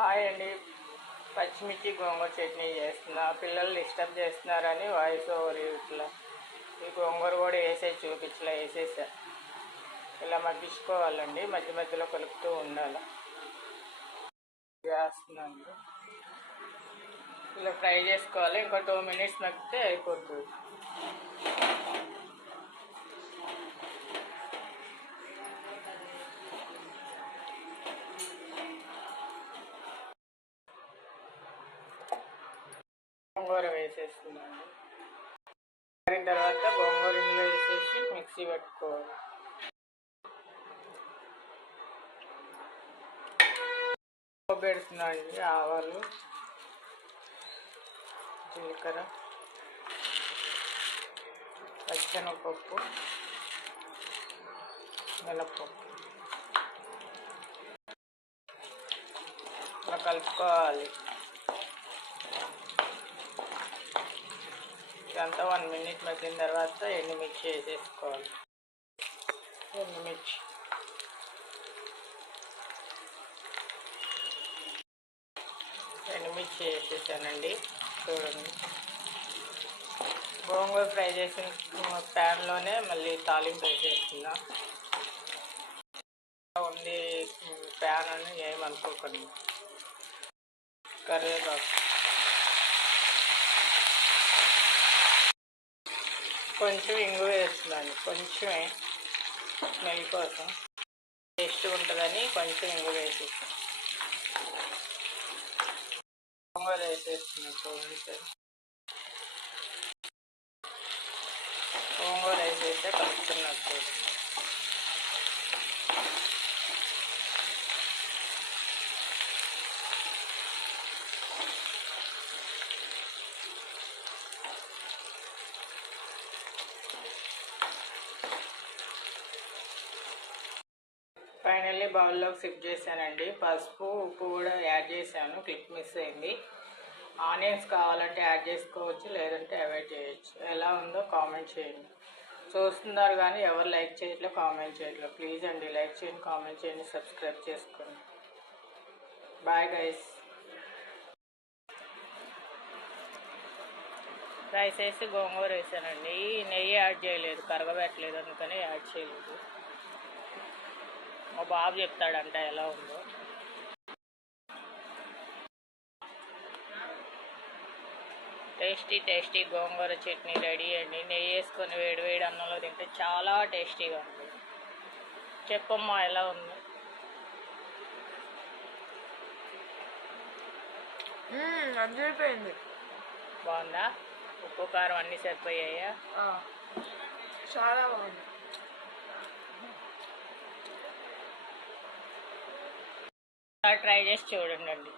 Hi అండి. పచ్చిమిర్చి గోంగూర చట్నీ చేస్తున్నా. పిల్లలు డిస్టర్బ్ చేస్తున్నారని వాయిస్ ఓవర్ ఇట్లా ఈ గోంగూర కూడా చూపించలే, వేసేసా. ఇలా మగ్గించుకోవాలండి, మధ్య మధ్యలో కలుపుతూ ఉండాలి. వేస్తున్నాను, ఇలా ఫ్రై చేసుకోవాలి. ఇంకో 2 minutes మగ్గితే అయిపోతుంది. గోంగూర వేసేస్తున్నాను. మారిన తర్వాత గోంగూర ఇందులో వేసేసి మిక్సీ పెట్టుకోవాలి. పెడుతున్నాండి ఆవాలు, జీలకర్ర, పచ్చెనగపప్పు, మినప్పప్పు ఇలా కలుపుకోవాలి. ఇదంతా 1 minute మగ్గిన తర్వాత ఎండుమిర్చి వేసేసుకోవాలి. ఎండుమిర్చి వేసేసానండి. చూడండి, గోంగూర ఫ్రై చేసిన ప్యాన్లోనే మళ్ళీ తాలింపు వేసేస్తున్నా. ఉంది ప్యాన్ అని ఏమనుకోకండి. కరివేపాకు, కొంచెం ఇంగు వేస్తున్నాను, కొంచెమే స్మెల్ కోసం, టేస్ట్ ఉంటుందని కొంచెం ఇంగు వేసేస్తాను. గోంగూర వేసేస్తున్నాను. చూడండి, గోంగూర వేసేస్తే కలుపుతున్నట్టు. ఫైనల్లీ బౌల్లోకి షిఫ్ట్ చేశానండి. పసుపు, ఉప్పు కూడా యాడ్ చేశాను, క్లిక్ మిస్ అయింది. ఆనియన్స్ కావాలంటే యాడ్ చేసుకోవచ్చు, లేదంటే అవాయిడ్ చేయొచ్చు. ఎలా ఉందో కామెంట్ చేయండి. చూస్తున్నారు కానీ ఎవరు లైక్ చేయట్లేదు, కామెంట్ చేయట్లేదు. ప్లీజ్ అండి, లైక్ చేయండి, కామెంట్ చేయండి, సబ్స్క్రైబ్ చేసుకోండి. Bye guys. రైస్ వేసి గోంగూర వేసానండి. నెయ్యి యాడ్ చేయలేదు, కరగబెట్టలేదు, అందుకని యాడ్ చేయలేదు. మా బాబు చెప్తాడంట ఎలా ఉందో. టేస్టీ గోంగూర చట్నీ రెడీ అండి. నెయ్యి వేసుకొని వేడి అన్నంలో తింటే చాలా టేస్టీగా ఉంది. చెప్పమ్మా ఎలా ఉంది? సరిపోయింది. బాగుందా? ఉప్పు కారం అన్నీ సరిపోయాయా? చాలా బాగుంది. ట్రై చేసి చూడండి.